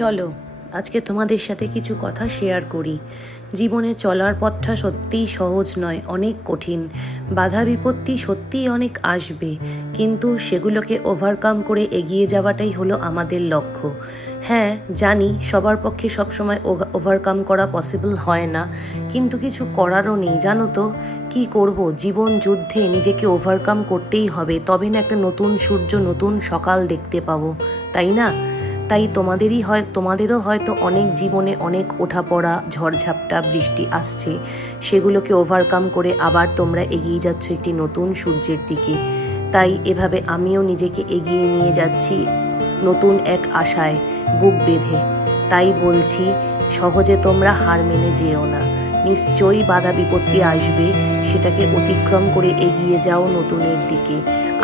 চলো আজকে তোমাদের সাথে কিছু কথা শেয়ার করি। জীবনে চলার পথটা সত্যিই সহজ নয়, অনেক কঠিন। বাধা বিপত্তি সত্যিই অনেক আসবে, কিন্তু সেগুলোকে ওভারকাম করে এগিয়ে যাওয়াটাই হলো আমাদের লক্ষ্য। হ্যাঁ জানি সবার পক্ষে সবসময় ওভারকাম করা পসিবল হয় না, কিন্তু কিছু করারও নেই। জানো তো কী করব, জীবন যুদ্ধে নিজেকে ওভারকাম করতেই হবে, তবে না একটা নতুন সূর্য, নতুন সকাল দেখতে পাবো, তাই না? তাই তোমাদেরও হয়তো অনেক জীবনে অনেক ওঠাপড়া, ঝড়ঝাপটা, বৃষ্টি আসছে, সেগুলোকে ওভারকাম করে আবার তোমরা এগিয়ে যাচ্ছ একটি নতুন সূর্যের দিকে। তাই এভাবে আমিও নিজেকে এগিয়ে নিয়ে যাচ্ছি নতুন এক আশায় বুক বেঁধে। তাই বলছি, সহজে তোমরা হার মেনে যেও না। নিশ্চয়ই বাধা বিপত্তি আসবে, সেটাকে অতিক্রম করে এগিয়ে যাও নতুনের দিকে।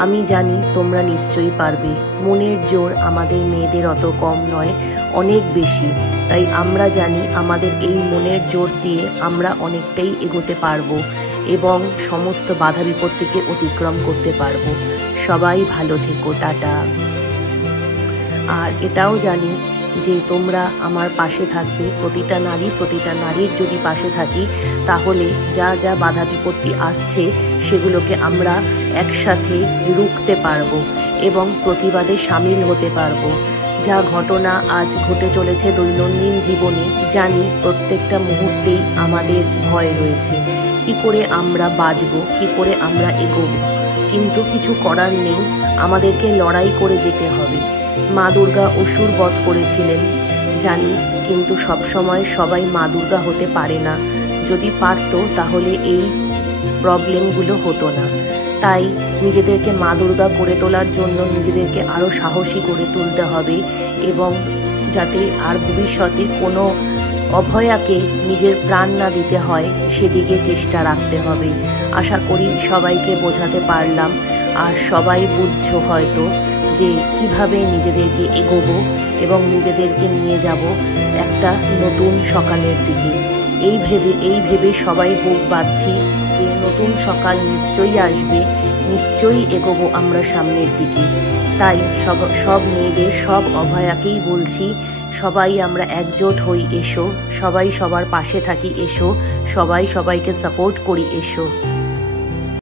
আমি জানি তোমরা নিশ্চয়ই পারবে। মনের জোর আমাদের মেয়েদের অত কম নয়, অনেক বেশি। তাই আমরা জানি আমাদের এই মনের জোর দিয়ে আমরা অনেকটাই এগোতে পারবো এবং সমস্ত বাধা বিপত্তিকে অতিক্রম করতে পারবো। সবাই ভালো থেকো, টাটা। আর এটাও জানি যে তোমরা আমার পাশে থাকবে। প্রতিটা নারীর যদি পাশে থাকি, তাহলে যা যা বাধা বিপত্তি আসছে সেগুলোকে আমরা একসাথে রুখতে পারবো এবং প্রতিবাদে সামিল হতে পারবো। যা ঘটনা আজ ঘটে চলেছে দৈনন্দিন জীবনে, জানি প্রত্যেকটা মুহূর্তেই আমাদের ভয় রয়েছে। কি করে আমরা বাঁচবো, কি করে আমরা এগোবো, কিন্তু কিছু করার নেই, আমাদেরকে লড়াই করে যেতে হবে। মা দুর্গা অসুর বধ করেছিলেন জানি, কিন্তু সবসময় সবাই মা দুর্গা হতে পারে না। যদি পারত তাহলে এই প্রবলেমগুলো হতো না। তাই নিজেদেরকে মা দুর্গা করে তোলার জন্য নিজেদেরকে আরও সাহসী করে তুলতে হবে এবং যাতে আর ভবিষ্যতে কোনো অভয়াকে নিজের প্রাণ না দিতে হয় সেদিকে চেষ্টা রাখতে হবে। আশা করি সবাইকে বোঝাতে পারলাম, আর সবাই বুঝছো হয়তো যে কিভাবে নিজেদেরকে এগোবো এবং নিজেদেরকে নিয়ে যাব একটা নতুন সকালের দিকে। এই ভেবে সবাই বুক বাঁধছি যে নতুন সকাল নিশ্চয়ই আসবে, নিশ্চয়ই এগোবো আমরা সামনের দিকে। তাই সব মেয়েদের, সব অভয়াকেই বলছি, সবাই আমরা একজোট হই, এসো। সবাই সবার পাশে থাকি, এসো। সবাই সবাইকে সাপোর্ট করি, এসো।